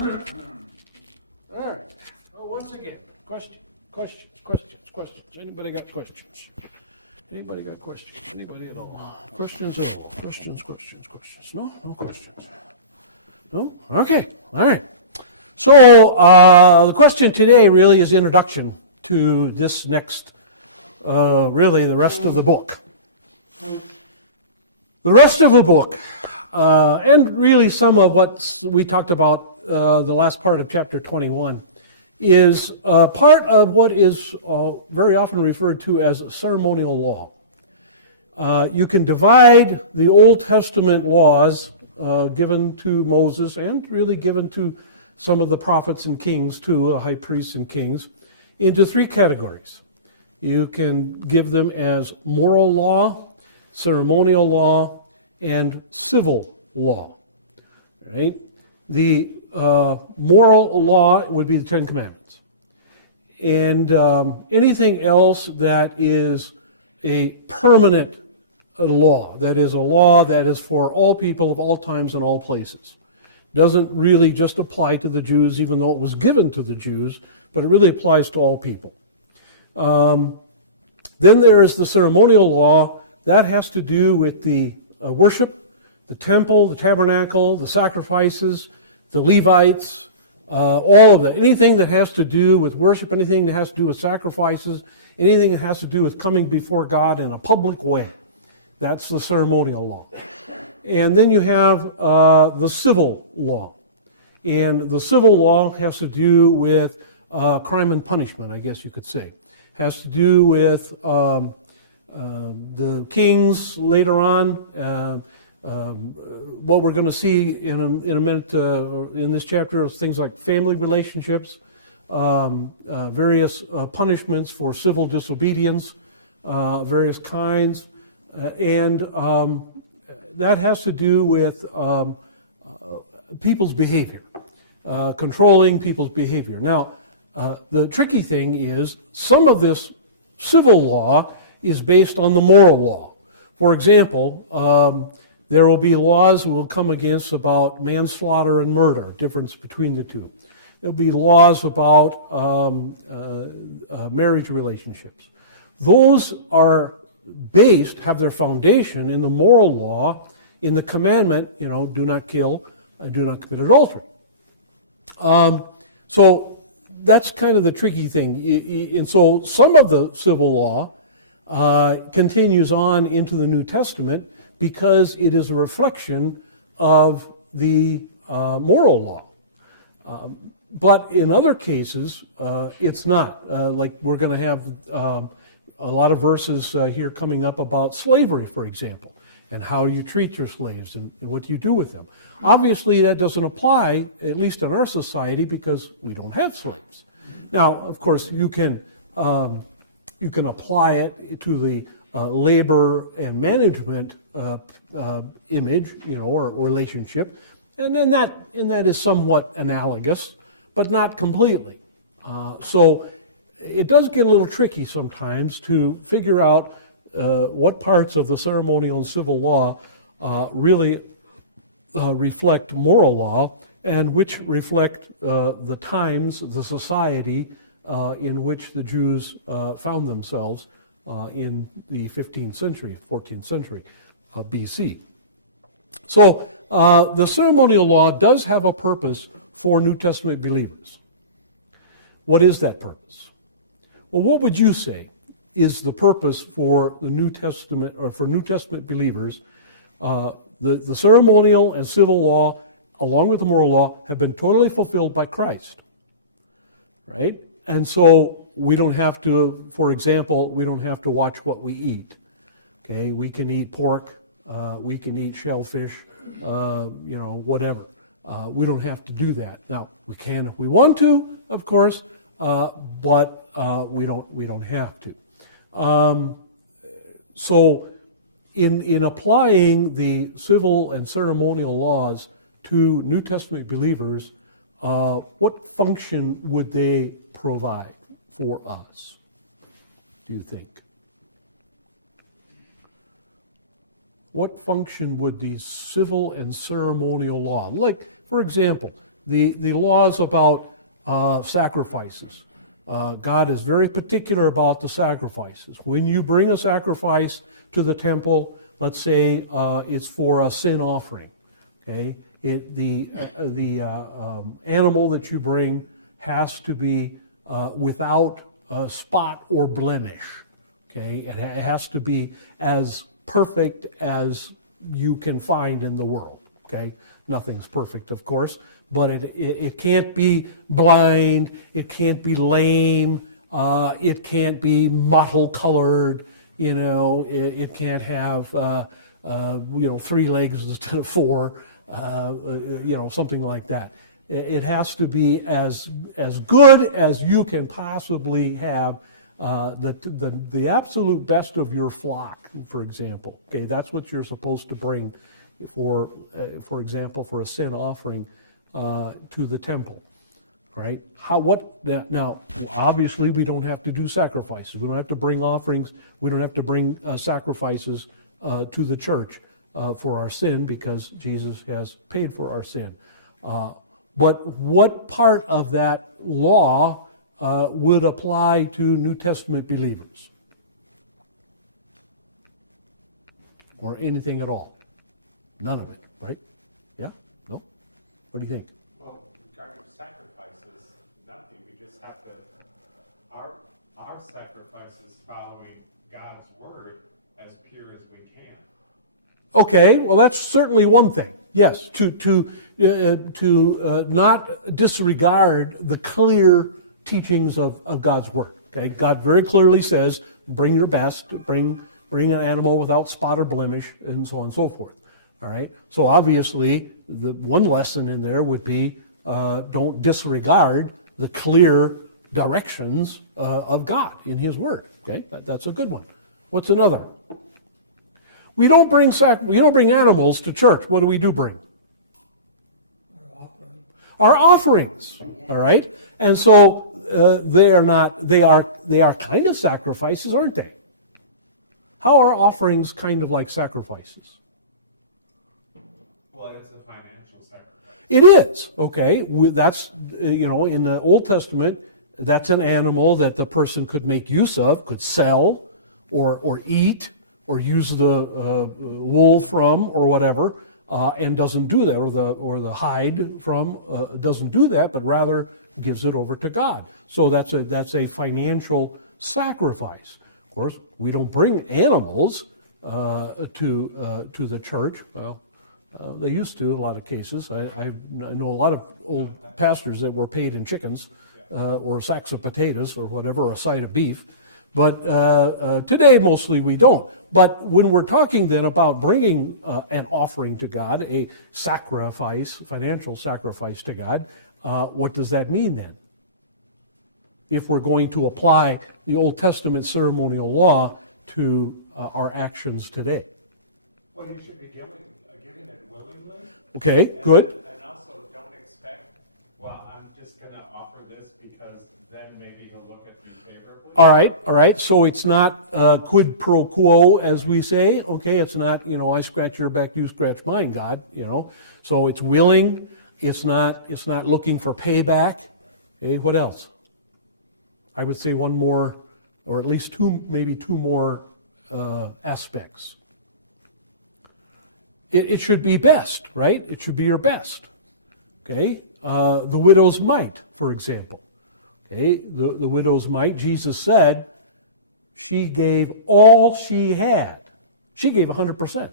All right. So once again, questions. Anybody got questions? Anybody got questions? Anybody at all? Questions at all? Questions. No? No questions. No? Okay. All right. So the question today really is introduction to this next, really the rest of the book. The rest of the book, and really some of what we talked about the last part of chapter 21, is part of what is very often referred to as ceremonial law. You can divide the Old Testament laws given to Moses and really given to some of the prophets and kings, too, high priests and kings, into three categories. You can give them as moral law, ceremonial law, and civil law. Right? The moral law would be the Ten Commandments. And anything else that is a permanent law, that is a law that is for all people of all times and all places. Doesn't really just apply to the Jews, even though it was given to the Jews, but it really applies to all people. Then there is the ceremonial law. That has to do with the worship, the temple, the tabernacle, the sacrifices, the Levites, all of that. Anything that has to do with worship, anything that has to do with sacrifices, anything that has to do with coming before God in a public way. That's the ceremonial law. And then you have the civil law. And the civil law has to do with crime and punishment, I guess you could say. Has to do with the kings later on. What we're going to see in a minute in this chapter is things like family relationships, various punishments for civil disobedience, various kinds, and that has to do with people's behavior, controlling people's behavior. Now, the tricky thing is some of this civil law is based on the moral law. For example, there will be laws that will come against about manslaughter and murder, difference between the two. There'll be laws about marriage relationships. Those are based, have their foundation in the moral law, in the commandment, do not kill, do not commit adultery. So that's kind of the tricky thing. And so some of the civil law continues on into the New Testament because it is a reflection of the moral law. But in other cases, it's not. Like we're going to have a lot of verses here coming up about slavery, for example, and how you treat your slaves and what you do with them. Obviously, that doesn't apply, at least in our society, because we don't have slaves. Now, of course, you can apply it to the labor and management image, or relationship, and then that is somewhat analogous, but not completely. So it does get a little tricky sometimes to figure out what parts of the ceremonial and civil law really reflect moral law and which reflect the times, the society in which the Jews found themselves in the 15th century, 14th century BC. So the ceremonial law does have a purpose for New Testament believers. What is that purpose? Well, what would you say is the purpose for the New Testament, or for New Testament believers? The ceremonial and civil law, along with the moral law, have been totally fulfilled by Christ, right? And so we don't have to, for example, we don't have to watch what we eat. Okay, we can eat pork, we can eat shellfish, whatever. We don't have to do that. Now, we can if we want to, of course, but we don't have to. So in applying the civil and ceremonial laws to New Testament believers, what function would they provide for us, do you think? What function would the civil and ceremonial law, like, for example, the laws about sacrifices. God is very particular about the sacrifices. When you bring a sacrifice to the temple, let's say it's for a sin offering, okay? The animal that you bring has to be without spot or blemish, okay? It has to be as perfect as you can find in the world, okay? Nothing's perfect, of course, but it can't be blind, it can't be lame, it can't be mottled colored, it can't have 3 legs instead of 4, something like that. It has to be as good as you can possibly have, the absolute best of your flock, for example. Okay, that's what you're supposed to bring, for example, for a sin offering to the temple, right? Now, obviously, we don't have to do sacrifices. We don't have to bring offerings. We don't have to bring sacrifices to the church for our sin, because Jesus has paid for our sin. But what part of that law would apply to New Testament believers? Or anything at all? None of it, right? Yeah? No? What do you think? Well, our sacrifice is following God's word as pure as we can. Okay, well, that's certainly one thing. Yes, to not disregard the clear teachings of God's word. Okay, God very clearly says, bring your best, bring an animal without spot or blemish, and so on and so forth. All right. So obviously, the one lesson in there would be don't disregard the clear directions of God in His word. Okay, that's a good one. What's another? We don't bring animals to church. What do bring? Our offerings. All right, and so they are kind of sacrifices, aren't they? How are offerings kind of like sacrifices? Well, it's a financial sacrifice. It is, okay. That's, in the Old Testament, that's an animal that the person could make use of, could sell, or eat, or use the wool from, or whatever, and doesn't do that, or the hide from doesn't do that, but rather gives it over to God. So that's a financial sacrifice. Of course, we don't bring animals to the church. Well, they used to, in a lot of cases. I know a lot of old pastors that were paid in chickens or sacks of potatoes or whatever, or a side of beef. But today, mostly we don't. But when we're talking then about bringing an offering to God, a sacrifice, financial sacrifice to God, what does that mean then? If we're going to apply the Old Testament ceremonial law to our actions today. Well, you should be giving. Okay, good. Well, I'm just going to offer this because then maybe he'll look at me favorably. All right. So it's not quid pro quo, as we say. Okay, it's not, I scratch your back, you scratch mine, God. So it's willing. It's not looking for payback. Okay, what else? I would say one more, or at least maybe two more aspects. It should be best, right? It should be your best. Okay? The widow's mite, for example. Okay? The widow's mite, Jesus said, she gave all she had. She gave 100%.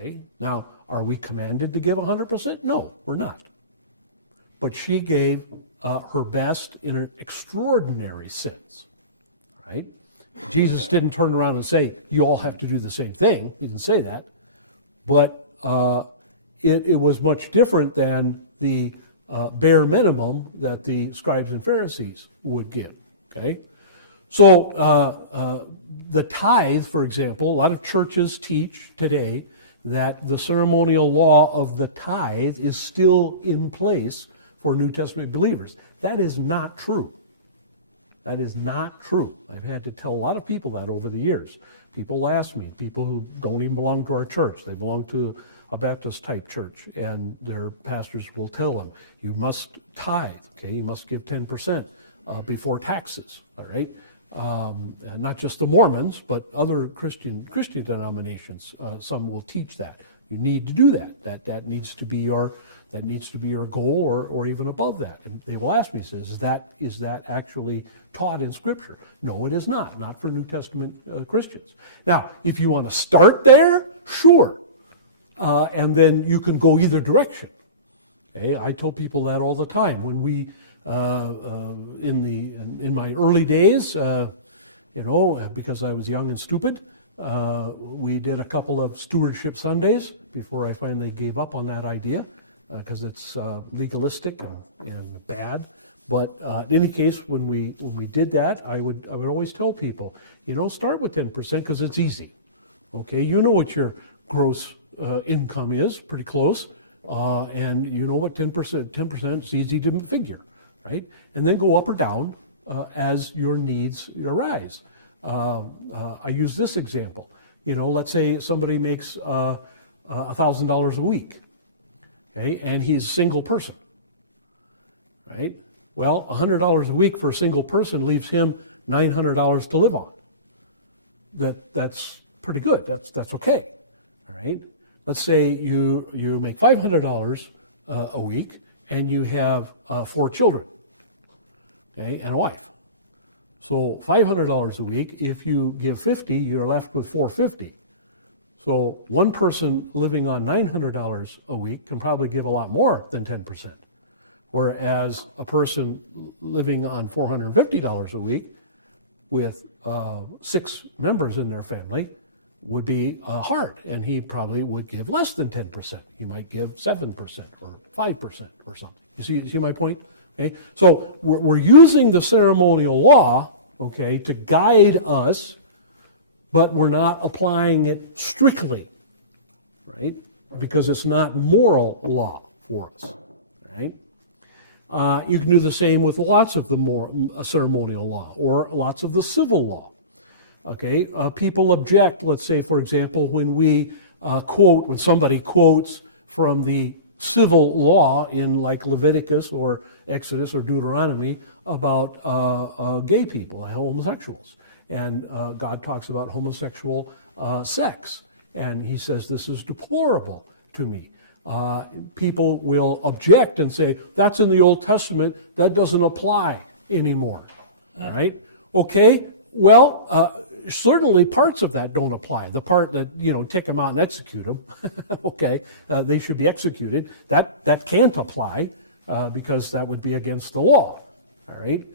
Okay? Now, are we commanded to give 100%? No, we're not. But she gave her best in an extraordinary sense. Right? Jesus didn't turn around and say, you all have to do the same thing. He didn't say that. But it was much different than the bare minimum that the scribes and Pharisees would give. Okay, so the tithe, for example, a lot of churches teach today that the ceremonial law of the tithe is still in place for New Testament believers. That is not true. That is not true. I've had to tell a lot of people that over the years. People ask me, people who don't even belong to our church. They belong to a Baptist type church, and their pastors will tell them, you must tithe, okay? You must give 10% before taxes, all right? And not just the Mormons, but other Christian denominations. Some will teach that. You need to do that. That needs to be your goal, or even above that. And they will ask me, is that actually taught in Scripture? No, it is not. Not for New Testament Christians. Now, if you want to start there, sure, and then you can go either direction. Okay, I tell people that all the time. When we in my early days, because I was young and stupid, we did a couple of stewardship Sundays before I finally gave up on that idea, because it's legalistic and bad. But in any case, when we did that, I would always tell people, start with 10% because it's easy. Okay, you know what your gross income is, pretty close, and you know what 10% is easy to figure, right? And then go up or down as your needs arise. I use this example. Let's say somebody makes $1,000 a week, okay, and he's a single person, right? Well, $100 a week for a single person leaves him $900 to live on. That's pretty good. That's okay, right? Let's say you make $500 a week and you have 4 children, okay, and a wife. So $500 a week. If you give 50, you're left with $450. So one person living on $900 a week can probably give a lot more than 10%. Whereas a person living on $450 a week with 6 members in their family would be hard, and he probably would give less than 10%. He might give 7% or 5% or something. You see my point? Okay, so we're using the ceremonial law, okay, to guide us, but we're not applying it strictly, right? Because it's not moral law for us, right? You can do the same with lots of the ceremonial law or lots of the civil law. Okay, people object. Let's say, for example, when somebody quotes from the civil law in like Leviticus or Exodus or Deuteronomy about gay people, homosexuals, and God talks about homosexual sex, and He says this is deplorable to me. People will object and say, that's in the Old Testament, that doesn't apply anymore. All right? Okay, well, certainly parts of that don't apply. The part that, take them out and execute them, okay, they should be executed. That can't apply because that would be against the law. All right?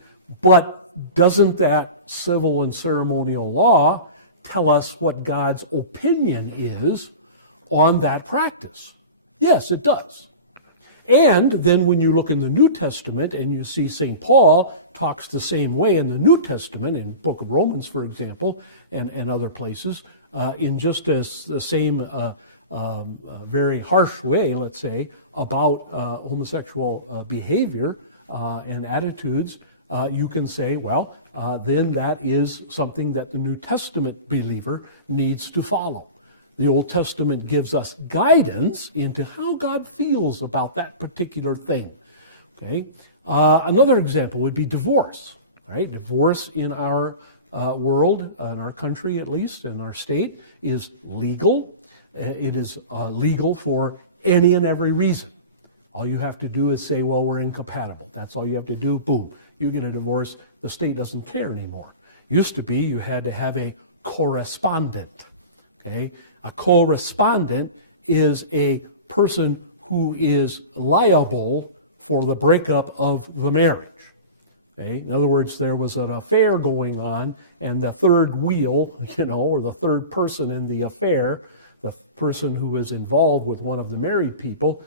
But doesn't that civil and ceremonial law tell us what God's opinion is on that practice? Yes, it does. And then when you look in the New Testament and you see St. Paul talks the same way in the New Testament, in the book of Romans, for example, and other places, in just as the same very harsh way, let's say, about homosexual behavior and attitudes, you can say, well, then that is something that the New Testament believer needs to follow. The Old Testament gives us guidance into how God feels about that particular thing. Okay. Another example would be divorce. Right? Divorce in our world, in our country at least, in our state, is legal. It is legal for any and every reason. All you have to do is say, well, we're incompatible. That's all you have to do. Boom. You get a divorce. The state doesn't care anymore. Used to be you had to have a correspondent. Okay. A correspondent is a person who is liable for the breakup of the marriage. Okay? In other words, there was an affair going on, and the third wheel, or the third person in the affair, the person who is involved with one of the married people,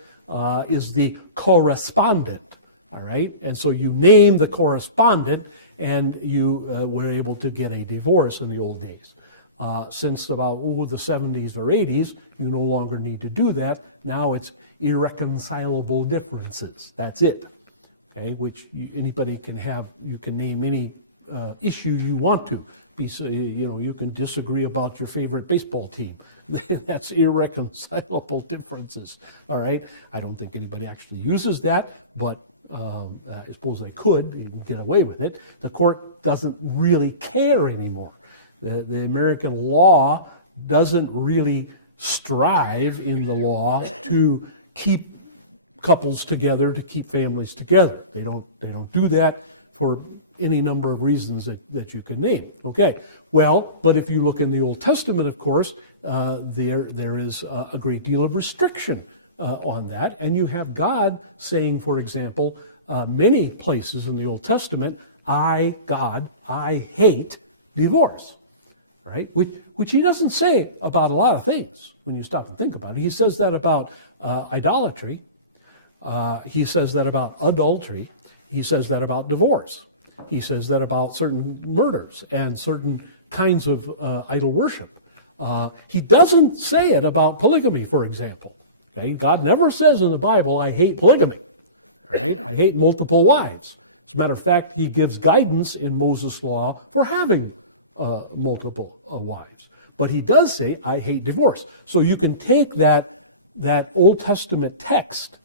is the correspondent. All right? And so you name the correspondent, and you were able to get a divorce in the old days. Since about the 70s or 80s, you no longer need to do that. Now it's irreconcilable differences. That's it. Okay, which anybody can have. You can name any issue you want to You can disagree about your favorite baseball team. That's irreconcilable differences. All right. I don't think anybody actually uses that, but I suppose they could. You can get away with it. The court doesn't really care anymore. The American law doesn't really strive in the law to keep couples together, to keep families together. They don't do that for any number of reasons that you can name. Okay, well, but if you look in the Old Testament, of course, there is a great deal of restriction on that. And you have God saying, for example, many places in the Old Testament, God, I hate divorce, right? Which he doesn't say about a lot of things when you stop and think about it. He says that about idolatry. He says that about adultery. He says that about divorce. He says that about certain murders and certain kinds of idol worship. He doesn't say it about polygamy, for example. Okay? God never says in the Bible, I hate polygamy. Right? I hate multiple wives. Matter of fact, he gives guidance in Moses' law for having multiple wives. But he does say, I hate divorce. So you can take that Old Testament text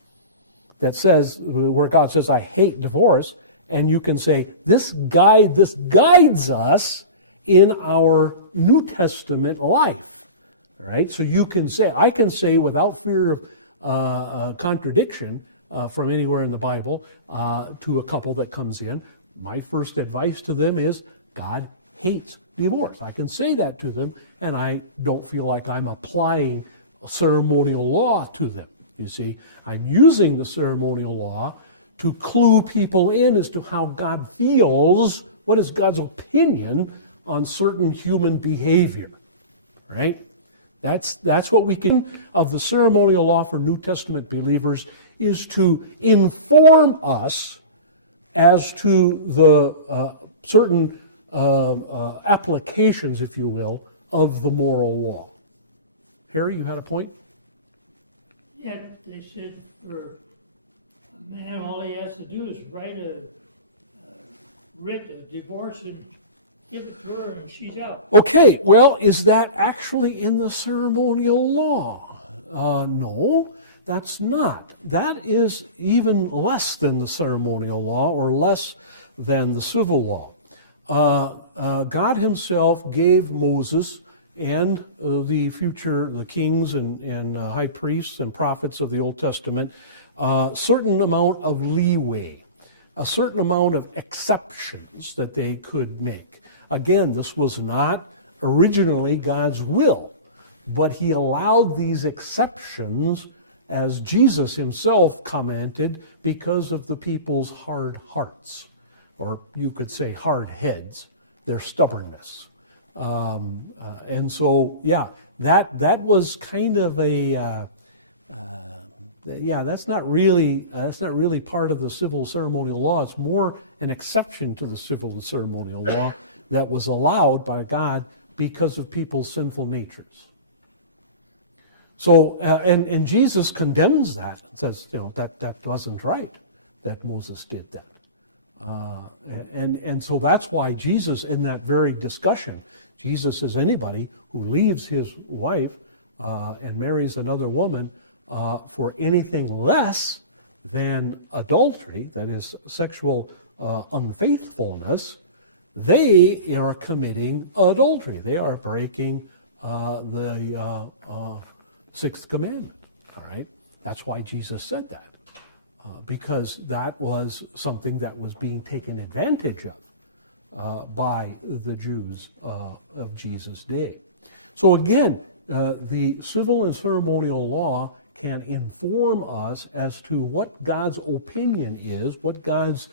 that says, where God says, I hate divorce, and you can say, this guides us in our New Testament life, right? So you can say, I can say without fear of contradiction from anywhere in the Bible to a couple that comes in, my first advice to them is, God hates divorce. I can say that to them, and I don't feel like I'm applying ceremonial law to them. You see, I'm using the ceremonial law to clue people in as to how God feels, what is God's opinion on certain human behavior, right? That's what we can of the ceremonial law for New Testament believers is to inform us as to the certain applications, if you will, of the moral law. Harry, you had a point? Yeah, they said for man, all he has to do is write a divorce, and give it to her, and she's out. Okay, well, is that actually in the ceremonial law? No, that's not. That is even less than the ceremonial law or less than the civil law. God himself gave Moses and the kings and high priests and prophets of the Old Testament a certain amount of leeway, a certain amount of exceptions that they could make. Again, this was not originally God's will, but he allowed these exceptions, as Jesus himself commented, because of the people's hard hearts, or you could say hard heads, their stubbornness. And so, yeah, that was kind of that's not really part of the civil ceremonial law. It's more an exception to the civil ceremonial law that was allowed by God because of people's sinful natures. So, and Jesus condemns that, says, that wasn't right, that Moses did that. And so that's why Jesus, in that very discussion, Jesus says anybody who leaves his wife and marries another woman for anything less than adultery, that is sexual unfaithfulness, they are committing adultery. They are breaking the sixth commandment. All right? That's why Jesus said that, because that was something that was being taken advantage of by the Jews of Jesus' day. So again, the civil and ceremonial law can inform us as to what God's opinion is, what God's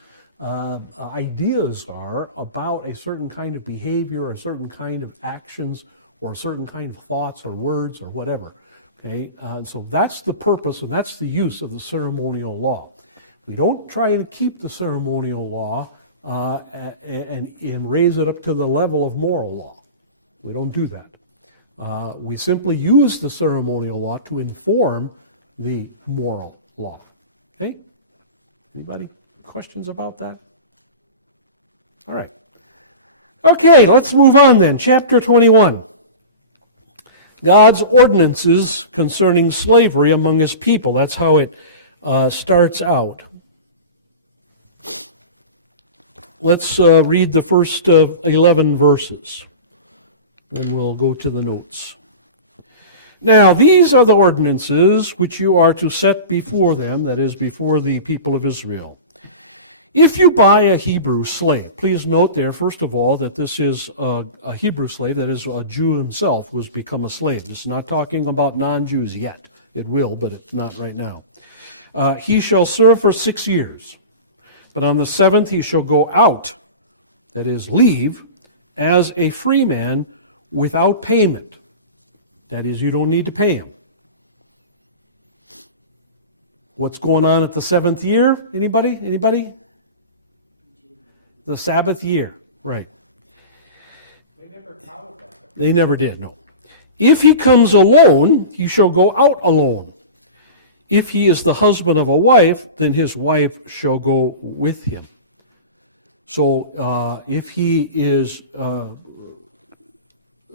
ideas are about a certain kind of behavior, a certain kind of actions, or a certain kind of thoughts or words or whatever. Okay, so that's the purpose and that's the use of the ceremonial law. We don't try to keep the ceremonial law and raise it up to the level of moral law. We don't do that. We simply use the ceremonial law to inform the moral law. Okay? Anybody questions about that? All right. Okay, let's move on then. Chapter 21. God's ordinances concerning slavery among his people. That's how it starts out. Let's read the first 11 verses, and we'll go to the notes. Now, these are the ordinances which you are to set before them, that is, before the people of Israel. If you buy a Hebrew slave, please note there, first of all, that this is a Hebrew slave, that is, a Jew himself was become a slave. This is not talking about non-Jews yet. It will, but it's not right now. He shall serve for 6 years, but on the 7th he shall go out, that is, leave, as a free man without payment. That is, you don't need to pay him. What's going on at the 7th year? Anybody? Anybody? The Sabbath year, right. They never did, no. If he comes alone, he shall go out alone. If he is the husband of a wife, then his wife shall go with him. So if he is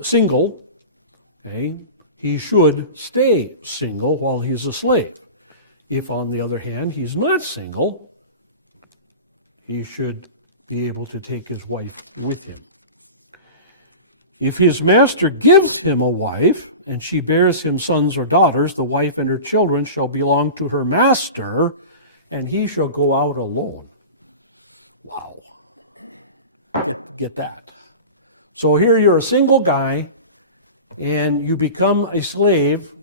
single, okay, he should stay single while he's a slave. If, on the other hand, he's not single, he should be able to take his wife with him. If his master gives him a wife, and she bears him sons or daughters, the wife and her children shall belong to her master, and he shall go out alone. Wow. Get that. So here you're a single guy, and you become a slave.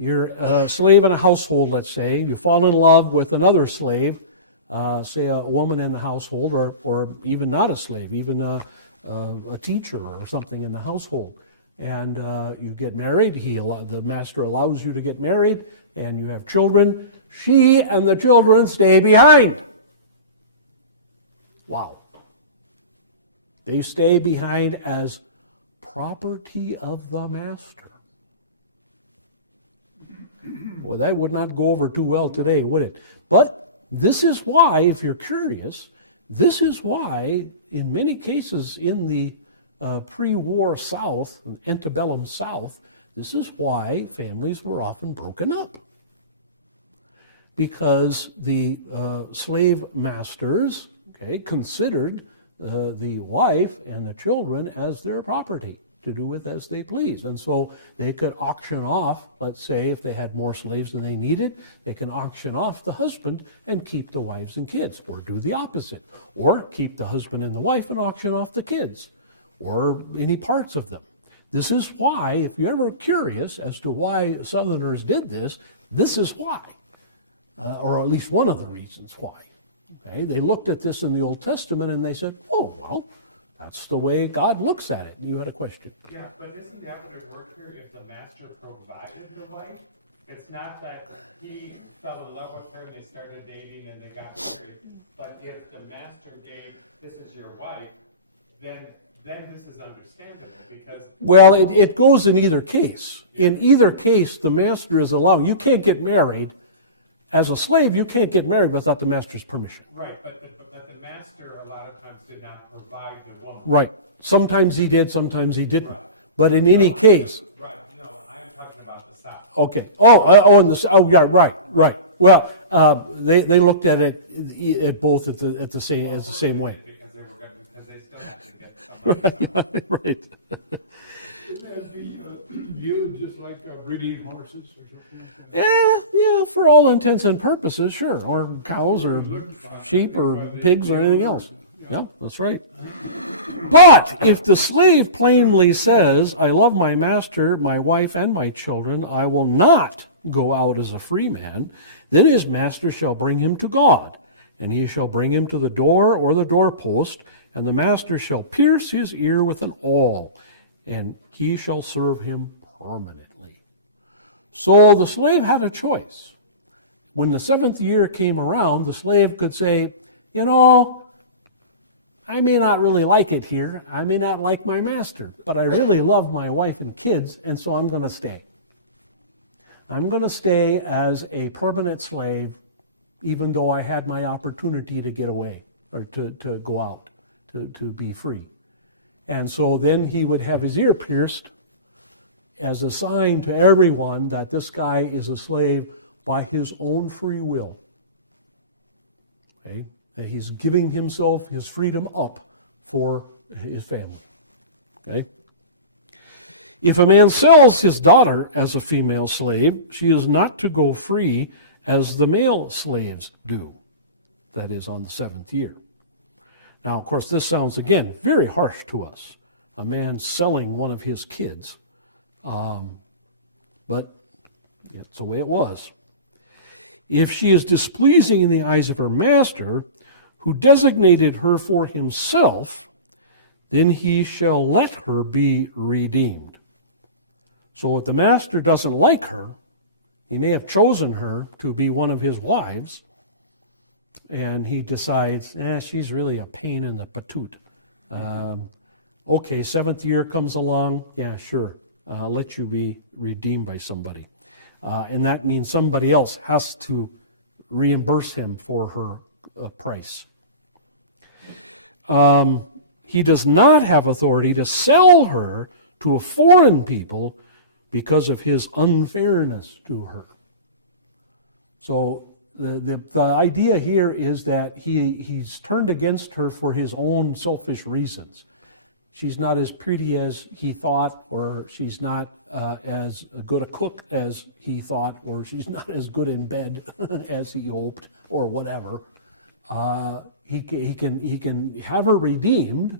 You're a slave in a household, let's say. You fall in love with another slave, say a woman in the household, or even not a slave, even a teacher or something in the household. And you get married. The master allows you to get married, and you have children. She and the children stay behind. Wow. They stay behind as property of the master. Well, that would not go over too well today, would it? But this is why, if you're curious, this is why, in many cases in the pre-war South, antebellum South, this is why families were often broken up. Because the slave masters, considered the wife and the children as their property to do with as they please. And so they could auction off, let's say, if they had more slaves than they needed, they can auction off the husband and keep the wives and kids, or do the opposite, or keep the husband and the wife and auction off the kids, or any parts of them. This is why, if you're ever curious as to why Southerners did this, this is why, or at least one of the reasons why. Okay? They looked at this in the Old Testament and they said, oh, well, that's the way God looks at it. You had a question. Yeah, but isn't that what it worked here if the master provided the wife? It's not that he fell in love with her and they started dating and they got married. But if the master gave, this is your wife, then this is understandable because... Well, it goes in either case. In either case, the master is allowing. You can't get married. As a slave, you can't get married without the master's permission. Right, but the master a lot of times did not provide the woman. Right. Sometimes he did, sometimes he didn't. Right. But in any case... Right, no, you're talking about the South. Okay. Yeah, right. Well, they looked at it at both at the same way. Because they still have to get somebody. Right. Would that be viewed just like breeding horses or something like that? Yeah, for all intents and purposes, sure. Or cows or sheep or pigs or anything else. Yeah, that's right. But if the slave plainly says, I love my master, my wife, and my children, I will not go out as a free man, then his master shall bring him to God, and he shall bring him to the door or the doorpost, and the master shall pierce his ear with an awl, and he shall serve him permanently. So the slave had a choice. When the 7th year came around, the slave could say, I may not really like it here. I may not like my master, but I really love my wife and kids, and so I'm going to stay. I'm going to stay as a permanent slave, even though I had my opportunity to get away or to go out. to be free. And so then he would have his ear pierced as a sign to everyone that this guy is a slave by his own free will. Okay? That he's giving himself, his freedom up for his family. Okay? If a man sells his daughter as a female slave, she is not to go free as the male slaves do. That is, on the 7th year. Now, of course, this sounds, again, very harsh to us. A man selling one of his kids. But it's the way it was. If she is displeasing in the eyes of her master, who designated her for himself, then he shall let her be redeemed. So if the master doesn't like her, he may have chosen her to be one of his wives, and he decides, she's really a pain in the patoot. Okay, 7th year comes along, yeah, sure, I'll let you be redeemed by somebody. And that means somebody else has to reimburse him for her price. He does not have authority to sell her to a foreign people because of his unfairness to her. So the idea here is that he's turned against her for his own selfish reasons. She's not as pretty as he thought, or she's not as good a cook as he thought, or she's not as good in bed as he hoped, or whatever. He can have her redeemed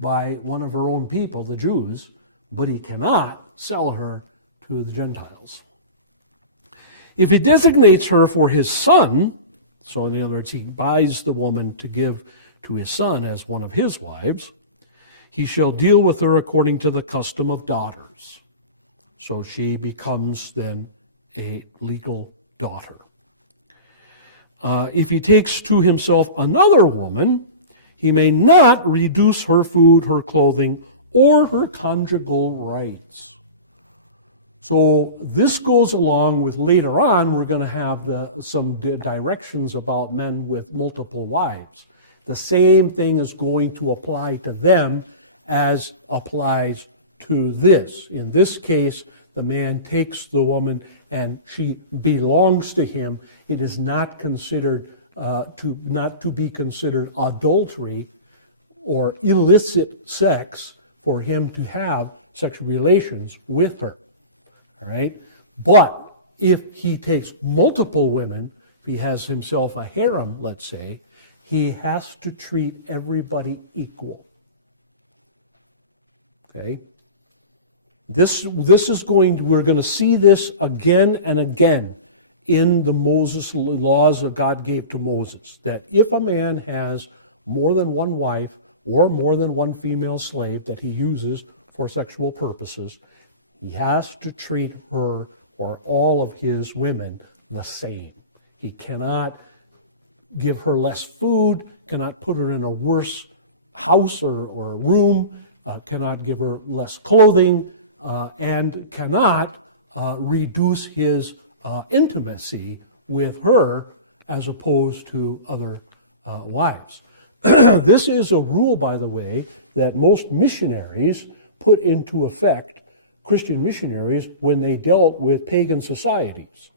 by one of her own people, the Jews, but he cannot sell her to the Gentiles. If he designates her for his son, so in other words, he buys the woman to give to his son as one of his wives, he shall deal with her according to the custom of daughters. So she becomes then a legal daughter. If he takes to himself another woman, he may not reduce her food, her clothing, or her conjugal rights. So this goes along with later on, we're going to have some directions about men with multiple wives. The same thing is going to apply to them as applies to this. In this case, the man takes the woman and she belongs to him. It is not considered not to be considered adultery or illicit sex for him to have sexual relations with her. All right? But if he takes multiple women, if he has himself a harem, let's say, he has to treat everybody equal. Okay? We're going to see this again and again in the Moses laws that God gave to Moses, that if a man has more than one wife or more than one female slave that he uses for sexual purposes, he has to treat her or all of his women the same. He cannot give her less food, cannot put her in a worse house or room, cannot give her less clothing, and cannot reduce his intimacy with her as opposed to other wives. This is a rule, by the way, that most missionaries put into effect, Christian missionaries, when they dealt with pagan societies.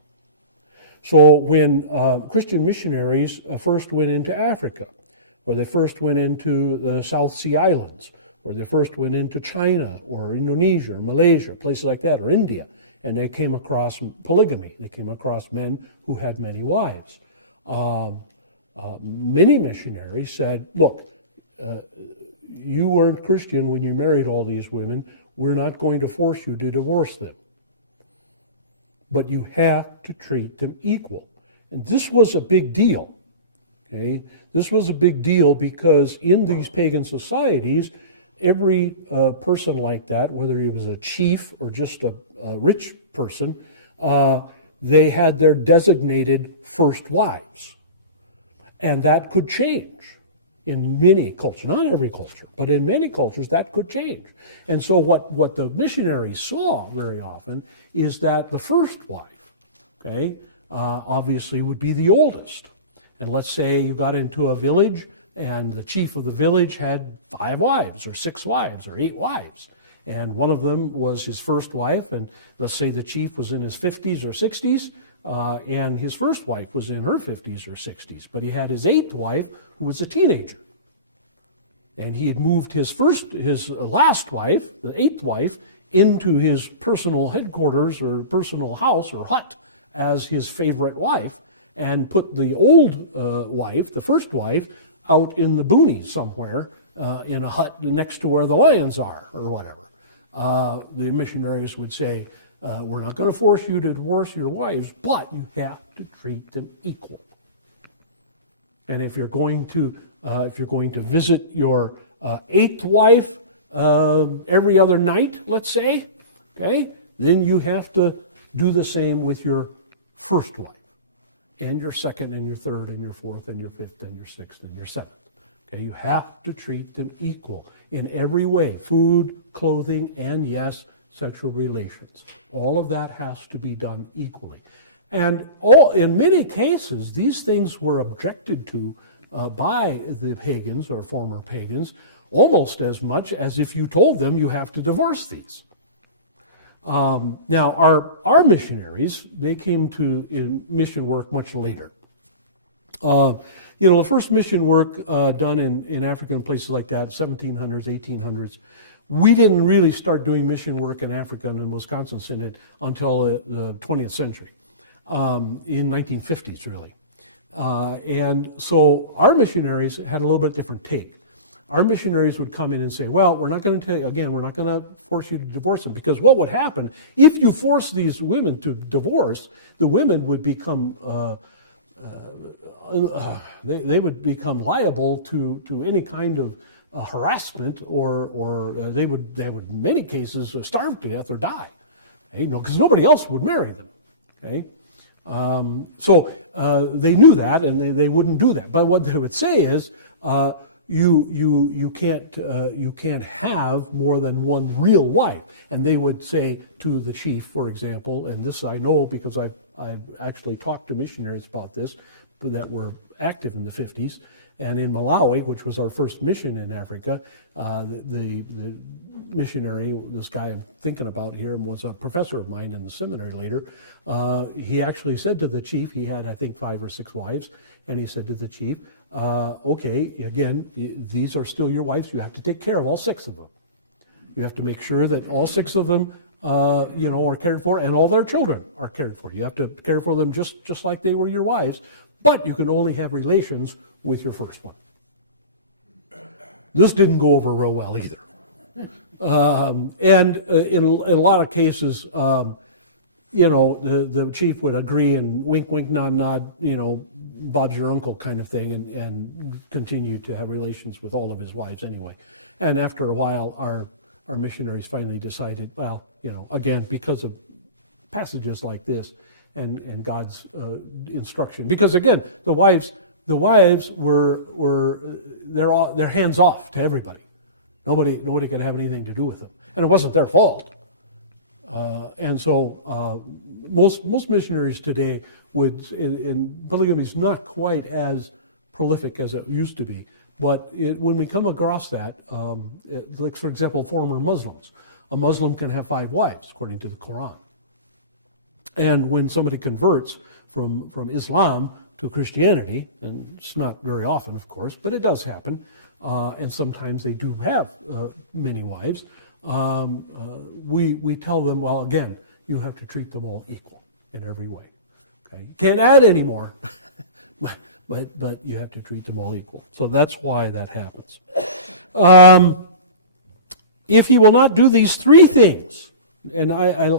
So when Christian missionaries first went into Africa, or they first went into the South Sea Islands, or they first went into China, or Indonesia, or Malaysia, places like that, or India, and they came across polygamy. They came across men who had many wives. Many missionaries said, look, you weren't Christian when you married all these women. We're not going to force you to divorce them. But you have to treat them equal. And this was a big deal. Okay? This was a big deal because in these pagan societies, every person like that, whether he was a chief or just a rich person, they had their designated first wives. And that could change in many cultures, not every culture, but in many cultures that could change. And so what the missionaries saw very often is that the first wife, okay, obviously would be the oldest. And let's say you got into a village And the chief of the village had 5 wives or 6 wives or 8 wives. And one of them was his first wife, and let's say the chief was in his 50s or 60s, and his first wife was in her 50s or 60s. But he had his 8th wife, who was a teenager. And he had moved his last wife, the 8th wife, into his personal headquarters or personal house or hut as his favorite wife, and put the old wife, the first wife, out in the boonies somewhere in a hut next to where the lions are or whatever. The missionaries would say, we're not going to force you to divorce your wives, but you have to treat them equal. And if you're going to visit your 8th wife every other night, let's say, okay, then you have to do the same with your first wife, and your second, and your third, and your fourth, and your fifth, and your sixth, and your seventh. Okay, you have to treat them equal in every way: food, clothing, and yes, sexual relations. All of that has to be done equally. And in many cases, these things were objected to by the pagans or former pagans almost as much as if you told them you have to divorce these. Now, our missionaries, they came to mission work much later. The first mission work done in Africa and places like that, 1700s, 1800s, we didn't really start doing mission work in Africa and the Wisconsin Synod until the 20th century, in 1950s, really. And so our missionaries had a little bit different take. Our missionaries would come in and say, well, we're not going to tell you, again, we're not going to force you to divorce them, because what would happen if you force these women to divorce, the women would become, they would become liable to any kind of harassment, or they would, in many cases, starve to death or die, because nobody else would marry them, okay? So they knew that, and they wouldn't do that. But what they would say is, you can't have more than one real wife. And they would say to the chief, for example, and this I know because I've actually talked to missionaries about this that were active in the 50s, and in Malawi, which was our first mission in Africa, the missionary, this guy I'm thinking about here, was a professor of mine in the seminary later. He actually said to the chief, he had, I think, 5 or 6 wives, and he said to the chief, okay, again, these are still your wives. You have to take care of all 6 of them. You have to make sure that all 6 of them, are cared for, and all their children are cared for. You have to care for them just like they were your wives, but you can only have relations with your first one. This didn't go over real well either. And in a lot of cases, the chief would agree and wink, wink, nod, nod, Bob's your uncle kind of thing, and continue to have relations with all of his wives anyway. And after a while, our missionaries finally decided, well, again, because of passages like this and God's instruction, because again, the wives were they're hands off to everybody. Nobody could have anything to do with them, and it wasn't their fault. And so most missionaries today would, and polygamy is not quite as prolific as it used to be, but when we come across that, like for example, former Muslims, a Muslim can have 5 wives according to the Quran. And when somebody converts from Islam to Christianity, and it's not very often, of course, but it does happen, and sometimes they do have many wives, we tell them, well, again, you have to treat them all equal in every way. Okay, you can't add any more, but you have to treat them all equal. So that's why that happens. If he will not do these 3 things, and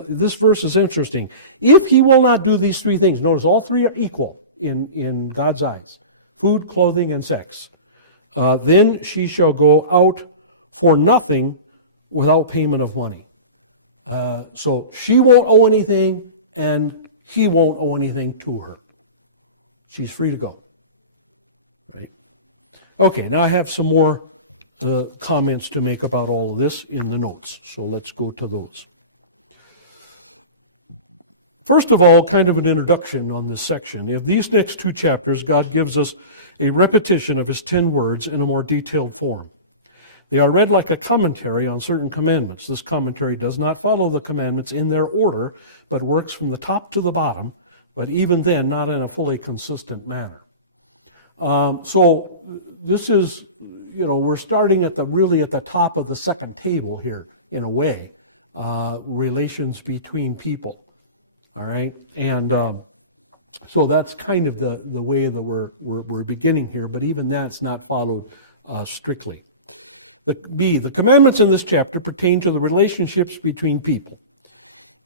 this verse is interesting. If he will not do these 3 things, notice all 3 are equal in God's eyes: food, clothing, and sex. Then she shall go out for nothing without payment of money. So she won't owe anything, and he won't owe anything to her. She's free to go. Right? Okay, now I have some more comments to make about all of this in the notes. So let's go to those. First of all, kind of an introduction on this section. In these next 2 chapters, God gives us a repetition of his 10 words in a more detailed form. They are read like a commentary on certain commandments. This commentary does not follow the commandments in their order, but works from the top to the bottom, but even then, not in a fully consistent manner. So this is, we're starting really at the top of the second table here, in a way, relations between people. All right, and so that's kind of the way that we're beginning here, but even that's not followed strictly. The commandments in this chapter pertain to the relationships between people.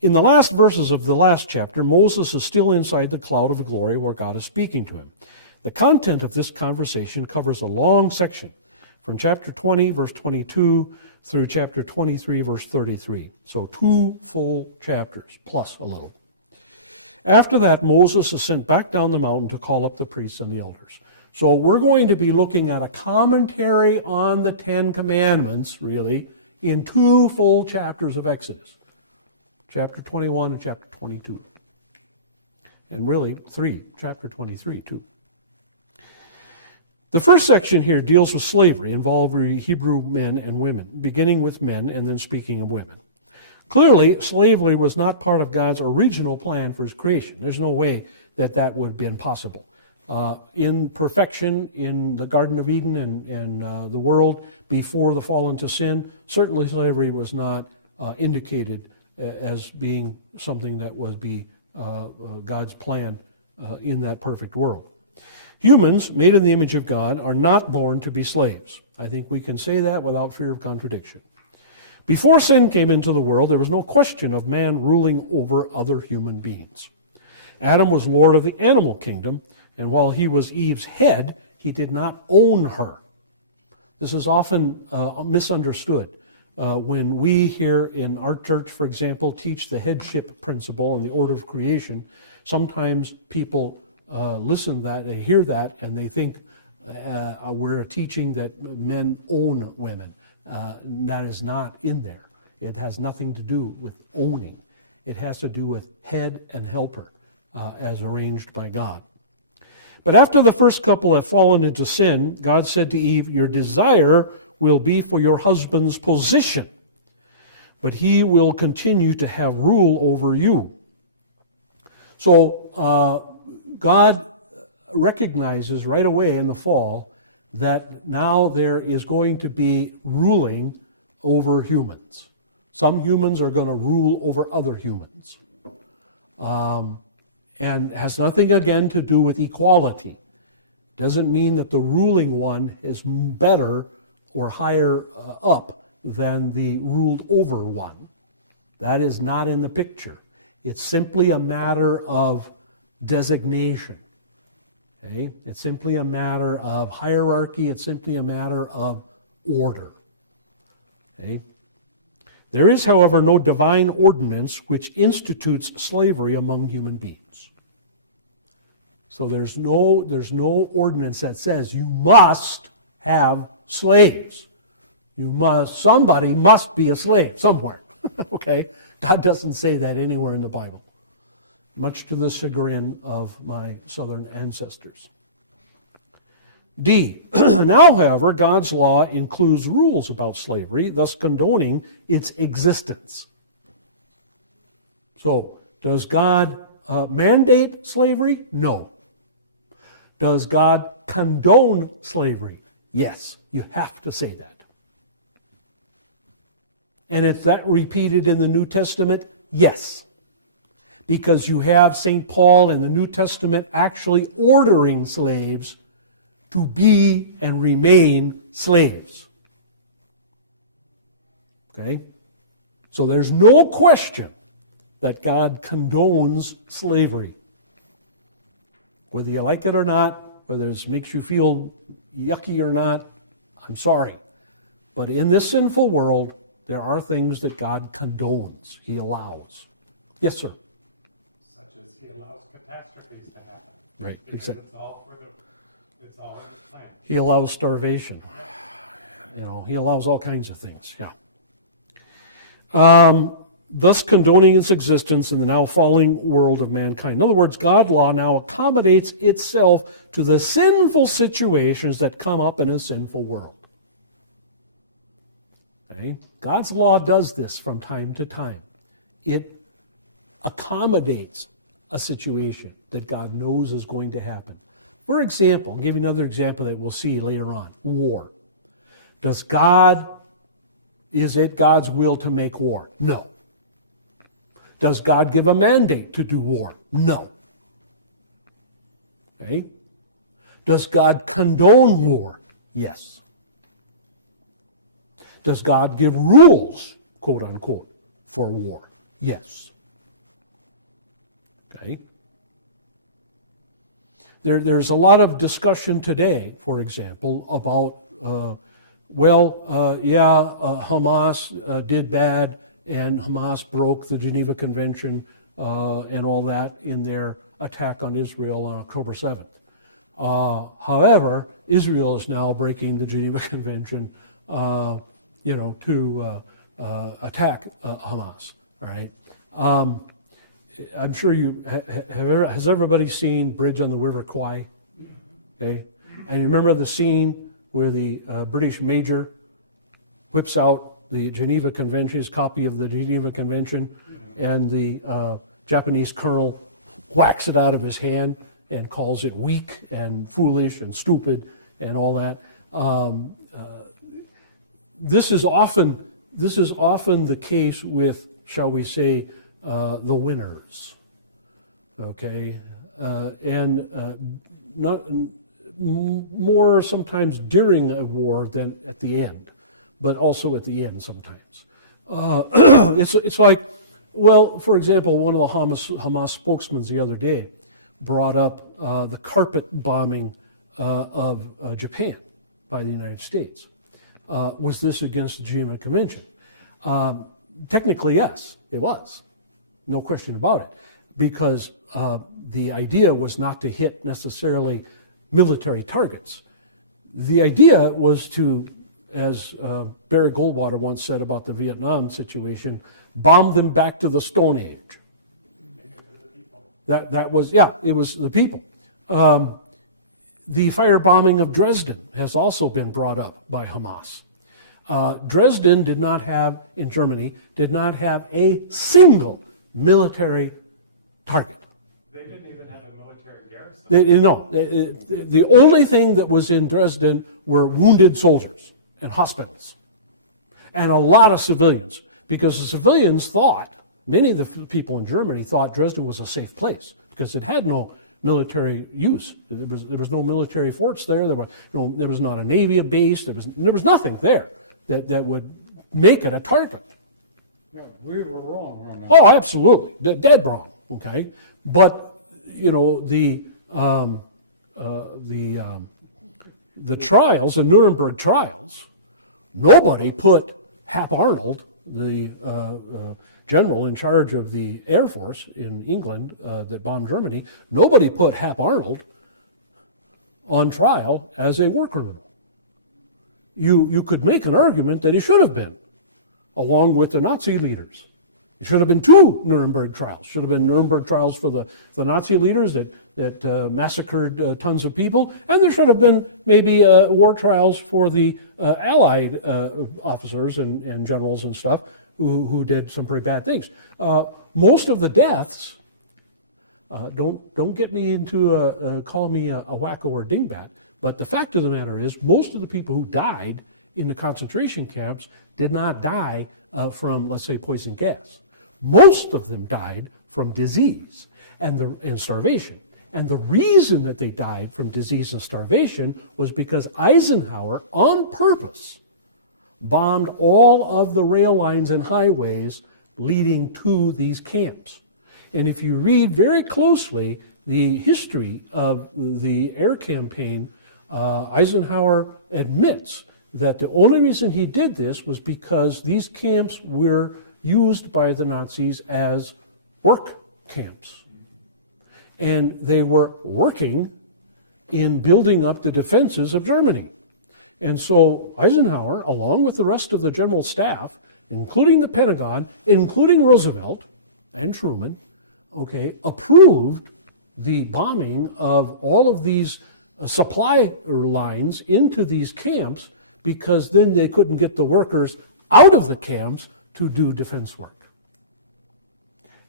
In the last verses of the last chapter, Moses is still inside the cloud of glory where God is speaking to him. The content of this conversation covers a long section from chapter 20, verse 22, through chapter 23, verse 33. So 2 full chapters, plus a little. After that, Moses is sent back down the mountain to call up the priests and the elders. So we're going to be looking at a commentary on the 10 Commandments, really, in 2 full chapters of Exodus. Chapter 21 and chapter 22. And really, 3, chapter 23, too. The first section here deals with slavery, involving Hebrew men and women, beginning with men and then speaking of women. Clearly, slavery was not part of God's original plan for his creation. There's no way that would have been possible. In perfection, in the Garden of Eden and the world before the fall into sin, certainly slavery was not indicated as being something that was God's plan in that perfect world. Humans, made in the image of God, are not born to be slaves. I think we can say that without fear of contradiction. Before sin came into the world, there was no question of man ruling over other human beings. Adam was lord of the animal kingdom, and while he was Eve's head, he did not own her. This is often misunderstood. When we here in our church, for example, teach the headship principle and the order of creation, sometimes people listen to that, they hear that, and they think we're teaching that men own women. That is not in there. It has nothing to do with owning. It has to do with head and helper as arranged by God. But after the first couple have fallen into sin, God said to Eve, your desire will be for your husband's position, but he will continue to have rule over you. So God recognizes right away in the fall that now there is going to be ruling over humans. Some humans are going to rule over other humans. And has nothing, again, to do with equality. Doesn't mean that the ruling one is better or higher up than the ruled over one. That is not in the picture. It's simply a matter of designation. Okay? It's simply a matter of hierarchy. It's simply a matter of order. Okay? There is, however, no divine ordinance which institutes slavery among human beings. So there's no ordinance that says you must have slaves. Somebody must be a slave somewhere. Okay? God doesn't say that anywhere in the Bible, much to the chagrin of my southern ancestors. D. Now, however, God's law includes rules about slavery, thus condoning its existence. So, does God mandate slavery? No. Does God condone slavery? Yes. You have to say that. And is that repeated in the New Testament? Yes. Because you have St. Paul in the New Testament actually ordering slaves to be and remain slaves. Okay? So there's no question that God condones slavery. Whether you like it or not, whether it makes you feel yucky or not, I'm sorry. But in this sinful world, there are things that God condones, He allows. Yes, sir. Catastrophes to happen. Right, Because exactly. it's all in the plan. He allows starvation. He allows all kinds of things. Yeah. thus condoning its existence in the now falling world of mankind. In other words, God's law now accommodates itself to the sinful situations that come up in a sinful world. Okay? God's law does this from time to time. It accommodates a situation that God knows is going to happen. For example, I'll give you another example that we'll see later on. War. Is it God's will to make war? No. Does God give a mandate to do war? No. Okay? Does God condone war? Yes. Does God give rules, quote unquote, for war? Yes. Okay? There's a lot of discussion today, for example, about, Hamas did bad, and Hamas broke the Geneva Convention and all that in their attack on Israel on October 7th. However, Israel is now breaking the Geneva Convention, to attack Hamas. All right. I'm sure has everybody seen Bridge on the River Kwai? Okay, and you remember the scene where the British major whips out the Geneva Convention, his copy of the Geneva Convention, and the Japanese colonel whacks it out of his hand and calls it weak and foolish and stupid and all that. This is often the case with, shall we say, the winners. Okay, and not more sometimes during a war than at the end, but also at the end sometimes. It's like, well, for example, one of the Hamas spokesmen the other day brought up the carpet bombing of Japan by the United States. Was this against the Geneva Convention? Technically, yes, it was. No question about it. Because the idea was not to hit necessarily military targets. The idea was to, as Barry Goldwater once said about the Vietnam situation, bomb them back to the Stone Age. That was, it was the people. The firebombing of Dresden has also been brought up by Hamas. Dresden in Germany, did not have a single military target. They didn't even have a military garrison. The only thing that was in Dresden were wounded soldiers and hospitals. And a lot of civilians, because the civilians thought, many of the people in Germany thought Dresden was a safe place because it had no military use. There was no military forts there. There was not a navy base. There was nothing there that would make it a target. Yeah, we were wrong on that. Oh, absolutely, dead wrong. Okay, but the trials, the Nuremberg trials, nobody put Hap Arnold, the general in charge of the Air Force in England that bombed Germany, nobody put Hap Arnold on trial as a war criminal. You could make an argument that he should have been, along with the Nazi leaders. It should have been two Nuremberg trials. Should have been Nuremberg trials for the Nazi leaders that massacred tons of people, and there should have been maybe war trials for the Allied officers and generals and stuff who did some pretty bad things. Most of the deaths, don't get me into call me a wacko or a dingbat, but the fact of the matter is most of the people who died in the concentration camps did not die from, let's say, poison gas. Most of them died from disease and starvation. And the reason that they died from disease and starvation was because Eisenhower, on purpose, bombed all of the rail lines and highways leading to these camps. And if you read very closely the history of the air campaign, Eisenhower admits that the only reason he did this was because these camps were used by the Nazis as work camps. And they were working in building up the defenses of Germany. And so Eisenhower, along with the rest of the general staff including the Pentagon, including Roosevelt and Truman, okay, approved the bombing of all of these supply lines into these camps, because then they couldn't get the workers out of the camps to do defense work.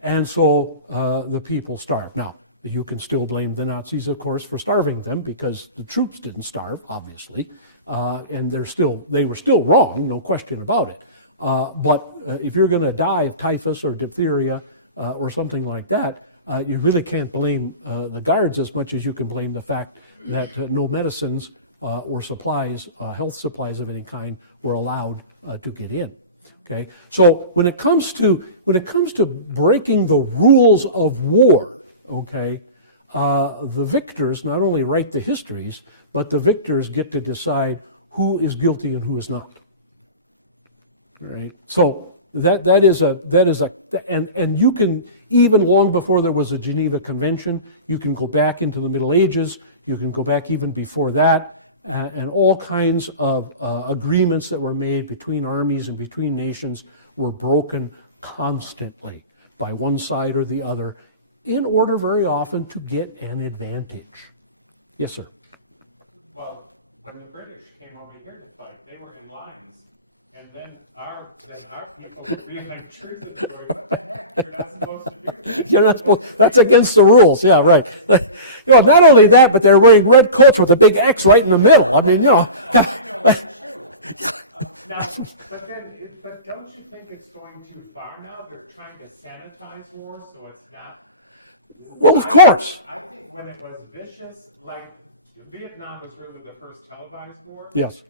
And so the people starved. Now, you can still blame the Nazis, of course, for starving them, because the troops didn't starve, obviously, and they were still wrong, no question about it. But if you're going to die of typhus or diphtheria or something like that, you really can't blame the guards as much as you can blame the fact that no medicines or supplies, health supplies of any kind, were allowed to get in. Okay, so when it comes to breaking the rules of war, okay, the victors not only write the histories, but the victors get to decide who is guilty and who is not. All right, so that is and you can, even long before there was a Geneva Convention, you can go back into the Middle Ages, you can go back even before that, and all kinds of agreements that were made between armies and between nations were broken constantly by one side or the other, in order very often to get an advantage. Yes, sir. Well, when the British came over here to fight, they were in lines. And then our people were being treated the way you're not supposed to be. You're not supposed, that's against the rules. Yeah, right. Not only that, but they're wearing red coats with a big X right in the middle. I mean, Now, but don't you think it's going too far now? They're trying to sanitize war, so it's not. Well, of course. When it was vicious, like Vietnam was really the first televised war. Yes,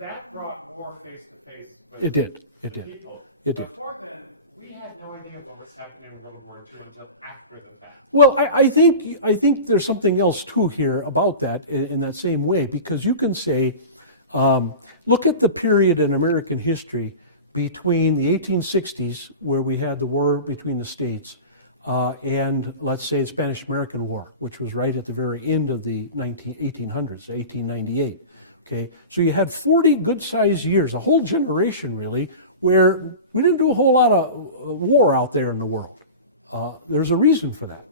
That brought more face to face with it did. It the did. people. It did. Before then, we had no idea what was happening in World War II until after the fact. Well, I think there's something else too here about that in that same way, because you can say, look at the period in American history between the 1860s, where we had the war between the states, and let's say the Spanish-American War, which was right at the very end of the 1800s, 1898. Okay, so you had 40 good-sized years, a whole generation really, where we didn't do a whole lot of war out there in the world. There's a reason for that.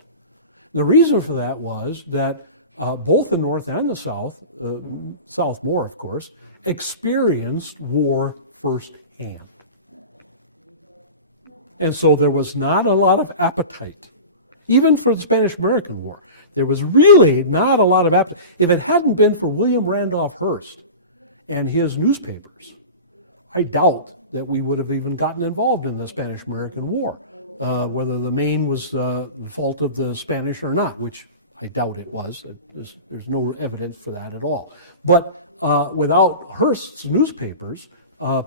The reason for that was that both the North and the South, South more of course, experienced war firsthand. And so there was not a lot of appetite, even for the Spanish-American War. There was really not a lot of appetite. If it hadn't been for William Randolph Hearst and his newspapers, I doubt that we would have even gotten involved in the Spanish-American War, whether the Maine was the fault of the Spanish or not, which I doubt it was. There's no evidence for that at all. But without Hearst's newspapers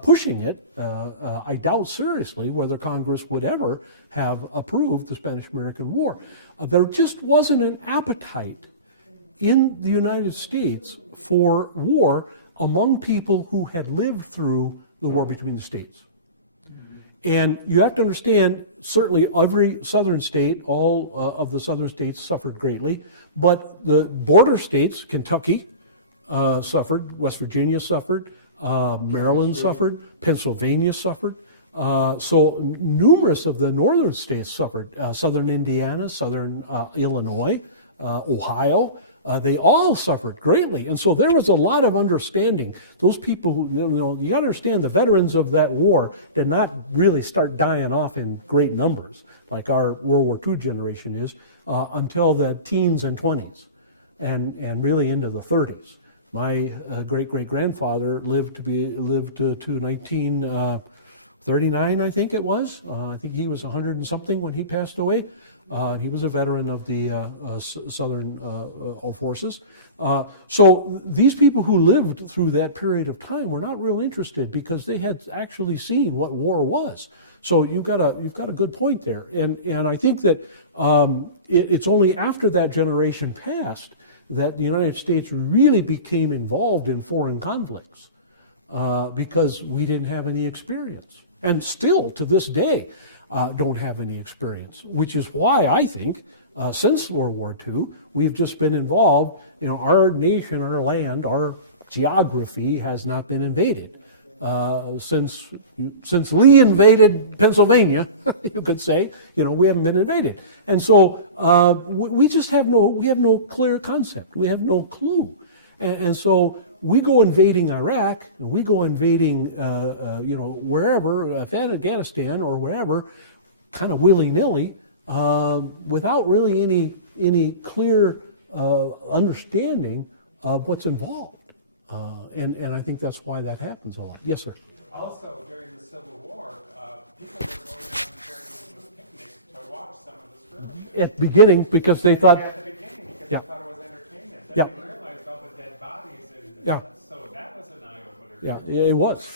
pushing it, I doubt seriously whether Congress would ever have approved the Spanish-American War. There just wasn't an appetite in the United States for war among people who had lived through the war between the states. And you have to understand, certainly every southern state, all of the southern states suffered greatly, but the border states, Kentucky suffered, West Virginia suffered, Maryland suffered, Pennsylvania suffered. So numerous of the northern states suffered. Southern Indiana, southern Illinois, Ohio, they all suffered greatly. And so there was a lot of understanding. Those people who, you got to understand, the veterans of that war did not really start dying off in great numbers, like our World War II generation is, until the teens and 20s, and really into the 30s. My great-great-grandfather lived to 1939, I think it was. I think he was 100 and something when he passed away. He was a veteran of the Southern forces. So these people who lived through that period of time were not real interested, because they had actually seen what war was. So you've got a good point there, and I think that it's only after that generation passed that the United States really became involved in foreign conflicts, because we didn't have any experience, and still to this day don't have any experience, which is why I think since World War II, we've just been involved. Our nation, our land, our geography has not been invaded. since Lee invaded Pennsylvania, you could say, we haven't been invaded. And so we just have no clear concept. We have no clue. And so we go invading Iraq, and we go invading, wherever, Afghanistan or wherever, kind of willy-nilly, without really any clear understanding of what's involved. And I think that's why that happens a lot. Yes, sir. Also, At the beginning, because they thought, yeah, it was.